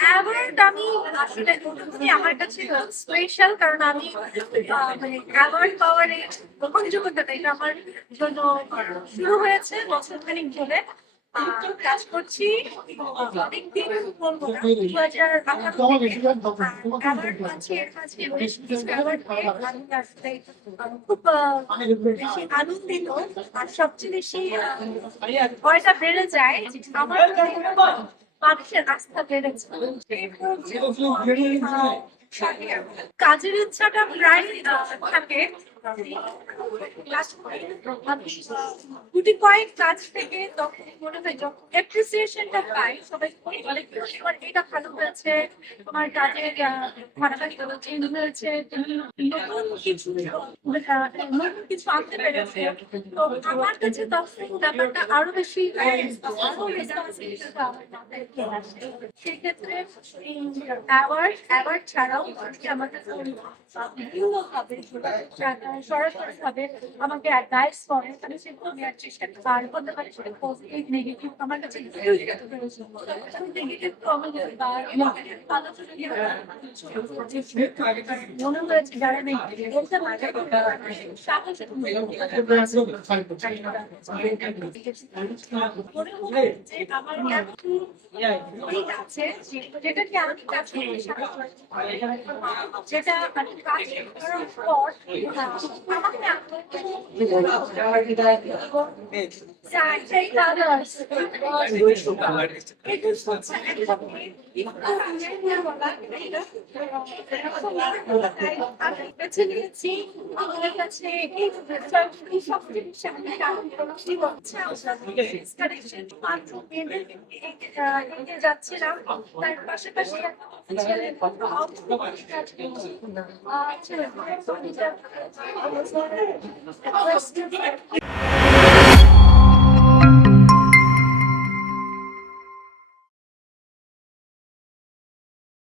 Award আমি আসলে আমার কাছে স্পেশাল কারণ আমি মানে অ্যাওয়ার্ড পাওয়ার এই গ্রহণযোগ্যতাটা এটা আমার জন্য শুরু হয়েছে বছর খানিক ধরে। আহ, কাজ করছি। অনেকদিন বলব না দু হাজার আঠারো থেকে। অ্যাওয়ার্ড এর মাঝে বেশ আমি আসলে খুব আনন্দিত। আর সবচেয়ে বেশি ভয়টা বেড়ে যায় যে আমার মানুষের আস্থা বেড়েছে কাজের ইচ্ছাটা প্রায় আহ, আমি গুটি কয়েক কাজ থেকে তখন মনে হয় যখন অ্যাপ্রিসিয়েশনটা পাই, সবাই অনেক তোমার এটা ভালো হয়েছে, তোমার কাজের ধারাবাহিক চেঞ্জ হয়েছে নতুন কিছু কিছু আনতে পেরেছে তো আমার কাছে তখন ব্যাপারটা আরও বেশি আরও responsibility আমার মাথায় চলে আসে। সেক্ষেত্রে অ্যাওয়ার্ড অ্যাওয়ার্ড ছাড়াও আমাদের বিভিন্ন সরাসরি ভাবে আমাকে অ্যাডভাইস করে তাহলে সেগুলো নেওয়ার চেষ্টা। আর হতে পারে সেটা পজিটিভ নেগেটিভ আমার কাছে নেগেটিভ কমেন্ট বা আলোচনা মনে হয়েছে যারা নেই বলতে পারে সাহস মনে হয় যে আমার এমন দিক আছে যেটা কি আমি কাজ করতে সাহায্য করে। যেটা মানে কাজ করার পর আহ, আমাকে চাই চাই others আমি বেছে নিয়েছি আমার কাছে এই এই সব জিনিস আমি কারণ করছি হচ্ছে কানেকশন মাত্র মেনে এগিয়ে যাচ্ছিলাম তার পাশাপাশি ছেলে ছেলে